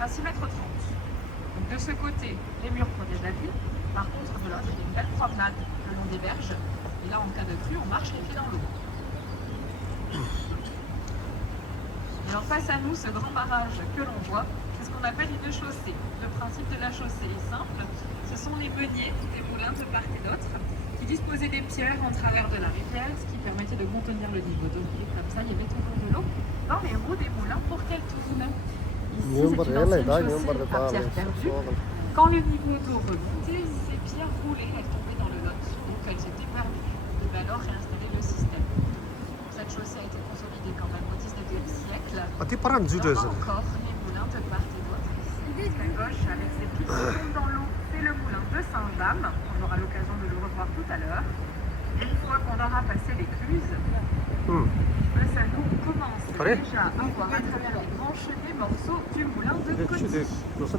à 6,30 m. Donc de ce côté, les murs protègent la vue. Par contre, de l'autre, il y a une belle promenade le long des berges. Et là, en cas de crue, on marche les pieds dans l'eau. Alors face à nous, ce grand barrage que l'on voit, c'est ce qu'on appelle une chaussée. Le principe de la chaussée est simple. Ce sont les meuniers des moulins de part et d'autre qui disposaient des pierres en travers de la rivière, ce qui permettait de contenir le niveau d'eau. Et comme ça, il y avait toujours de l'eau dans les roues des moulins pour qu'elles tournent. Ici, c'est une ancienne chaussée à pierre perdue. Quand le niveau d'eau remontait, ces pierres roulaient, elles tombaient dans le Lot. Donc elles étaient perdues. On devait alors réinstaller le système. Cette chaussée a été consolidée quand même au 19e siècle. On voit encore les moulins de part et d'autre. Ici, à gauche, avec ses petites tombes dans l'eau, c'est le moulin de Saint-James. On aura l'occasion de le revoir tout à l'heure. Et une fois qu'on aura passé l'écluse, ça nous commence déjà à voir à travers les grands chenets morceaux du moulin de Coty. Le moulin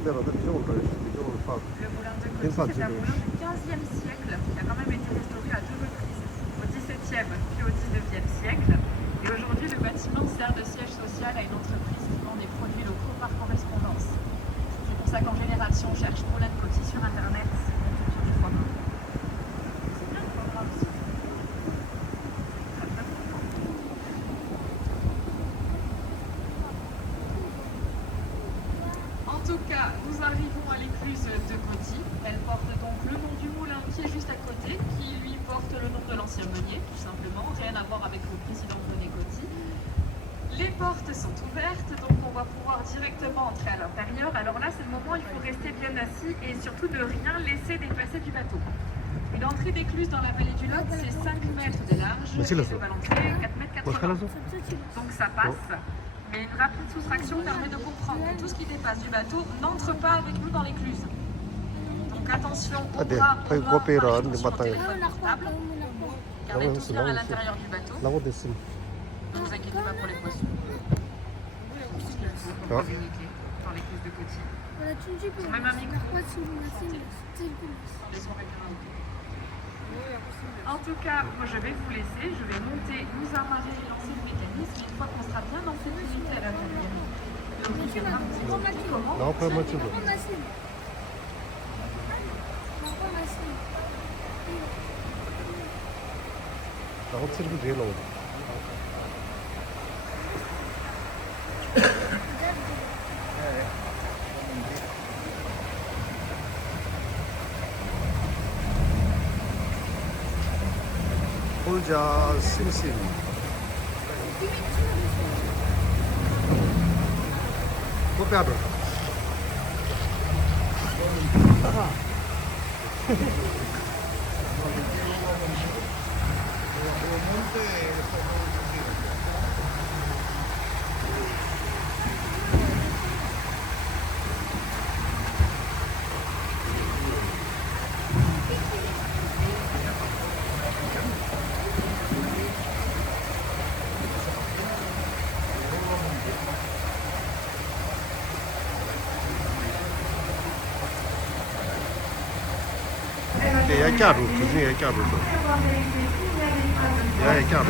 de Coty, c'est un moulin du 15e siècle qui a quand même été restauré à 2 reprises, au 17e puis au 19e siècle. Et aujourd'hui, le bâtiment sert de siège social à une entreprise qui vend des produits locaux par correspondance. C'est pour ça qu'en génération, on cherche moulin de Coty sur Internet. C'est du foie gras. C'est bien le foie gras aussi. Très très bon. En tout cas, nous arrivons à l'écluse de Coty. Elle porte donc le nom du moulin qui est juste à côté, qui lui porte le nom de l'ancien meunier, tout simplement, rien à voir avec le président René Coty. Les portes sont ouvertes, donc on va pouvoir directement entrer à l'intérieur. Alors là, c'est le moment où il faut rester bien assis et surtout ne rien laisser dépasser du bateau. Une entrée d'écluse dans la vallée du Lot, c'est 5 mètres de large et de balançée 4,80 m. Donc ça passe. Mais une rapide soustraction permet de comprendre que tout ce qui dépasse du bateau n'entre pas avec nous dans l'écluse. Donc attention au bras, au téléphone portable. Gardez tout bien à l'intérieur du bateau. Ne vous inquiétez pas pour les poissons. Tout ce qu'il faut pour communiquer dans l'écluse de Coty. Même un micro. En tout cas, moi je vais vous laisser, je vais monter, nous amarrer et lancer le mécanisme. Une fois qu'on sera bien dans cette unité à l'intérieur, donc il viendra nous expliquer comment. 홀자 심심 코피아도 얘기하러 그중에 얘기하러 얘기하러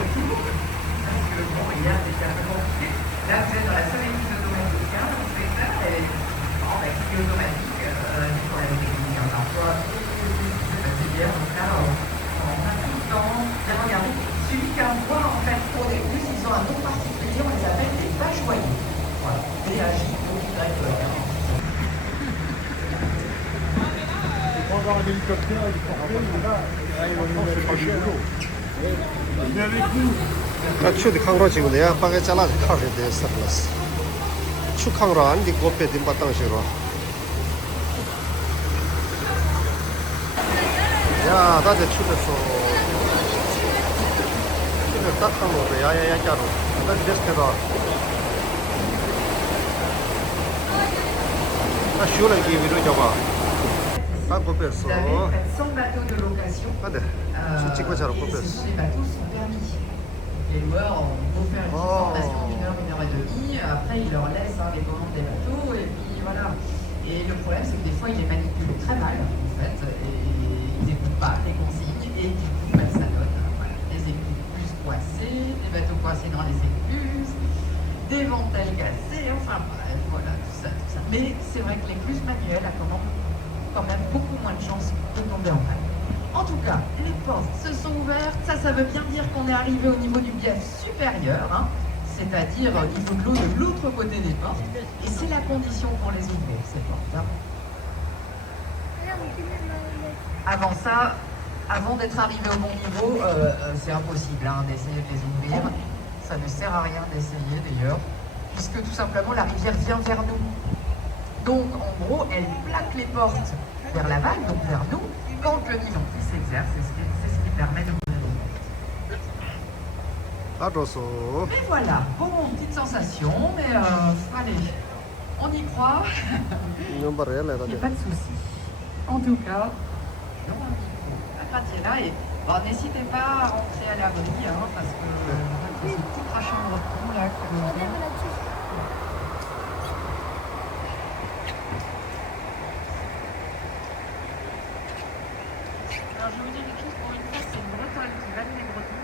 Là, vous êtes dans la seule église automatique. Donc, c'est ça, elle est automatique pour la technique. Parfois, c'est bien. Donc là, on a tout le temps. Là, regardez, celui qui a un bois, en fait, pour les bus, ils ont un nom particulier, on les appelle des bajoyers. Voilà, D-A-J-O-Y-E-R. On va avoir un hélicoptère, il faut rentrer, là, c'est pas cher. Viens avec nous. 추디 캉으로 지금 내가 방에 잘라서 카르에 대해서 흘렀어. 축항으로 안 디 고페 딘바땅시로. 야, 다들 추렸어. 추려 딱항으로 야야야야로. 다들 데스케다. 나 쉬어라 기 위로 잡아. 딱 고페했어. Vous avez 100 bateaux de location. 아, 네. 찍고 자로 고페했어. Les bateaux sont permis. Les loueurs ont beau faire une formation d'une heure et demie, après ils leur laissent les commandes des bateaux, et puis voilà. Et le problème, c'est que des fois, ils les manipulent très mal, en fait, et ils n'écoutent pas les consignes, et du coup, ça donne des écluses coincées, des bateaux coincés dans les écluses, des ventelles cassées, enfin bref, voilà, tout ça, tout ça. Mais c'est vrai que l'écluse manuelle a quand même beaucoup moins de chances de tomber en panne. En tout cas, les portes se sont ouvertes, ça veut bien dire qu'on est arrivé au niveau du bief supérieur, hein, c'est-à-dire au niveau de l'eau de l'autre côté des portes, et c'est la condition pour les ouvrir, ces portes. Hein. Avant ça, avant d'être arrivé au bon niveau, c'est impossible hein, d'essayer de les ouvrir. Ça ne sert à rien d'essayer d'ailleurs, puisque tout simplement la rivière vient vers nous. Donc en gros, elle plaque les portes vers l'aval, donc vers nous, quand le niveau qui s'exerce, c'est ce qui permet de ouvrir les portes. 아, 좋소. Mais voilà, bon, petite sensation, mais allez, on y croit, 이건 바로 il n'y a 열려가지고. pas de souci. En tout cas, la pâte est là et bon, n'hésitez pas à rentrer à l'abri hein, parce que ce petit crachant de repos là Alors je vais vous dire quelque chose, pour une fois c'est une bretonne qui valide les Bretons.